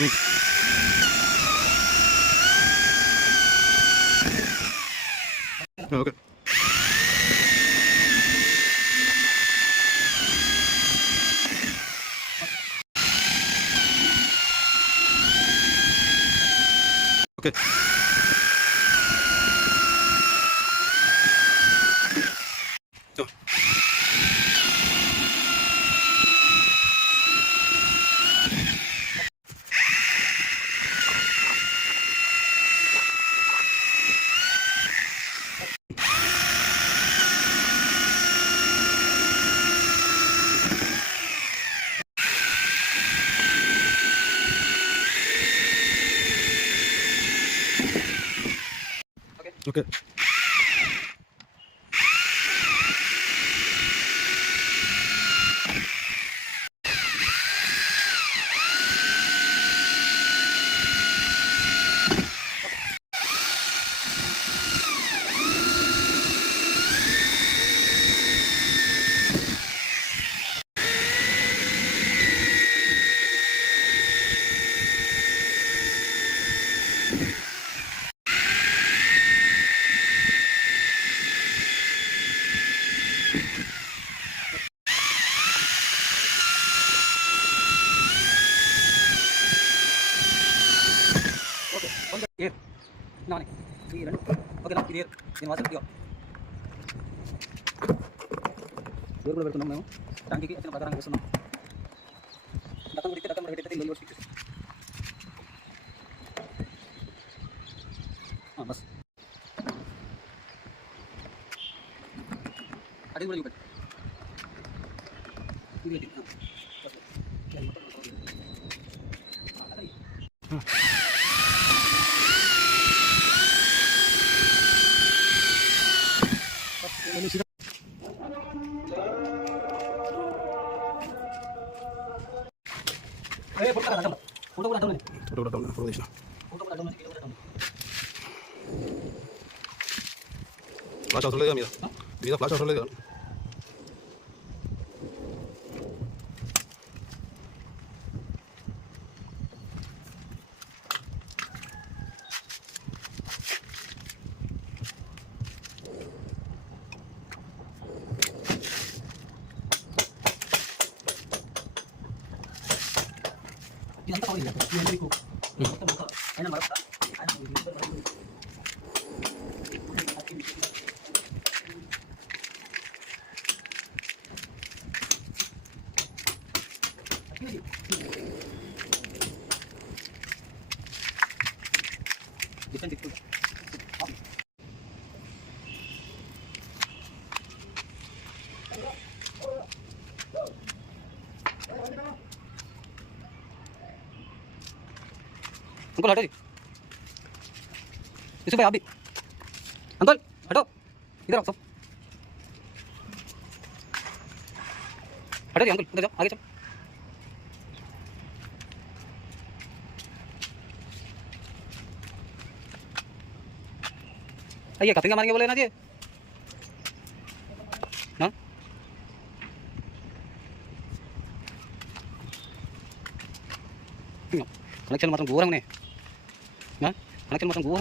Okay. Okay. So. Okay. Okay ఏర్ నాని ఈ రెండు ఓకేనా ఇది ఏర్ దీని వాసన ఇదిగో డోర్ కూడా పెడుతున్నాం మేము ట్యాంకీకి వచ్చిన ప్రకారం వేస్తున్నాం డక్కం పెడితే ఇల్లు ఫిక్స్ బస్ అది కూడా చూపెట్టు ఇది పెట్టి फोटो को डाउन फोटो देखना फोटो को डाउन फ्लैश आउट लेगा मेरा मेरा फ्लैश आउट लेगा ఇదంతా పవర్ ఇది ఇదంతా మీకు మొత్తం ఒక అయినా మరొక ఆయన డిఫరెంట్ ఎక్కువ अंकल हटो जी यूसुफ भाई आप भी अंकल हटो इधर आओ सब हटो जी अंकल उधर जाओ आगे चलो आइए कपिंगा मारेंगे बोले ना जी ना कनेक्शन मात्र घोर है कनेक्शन मात्र घोर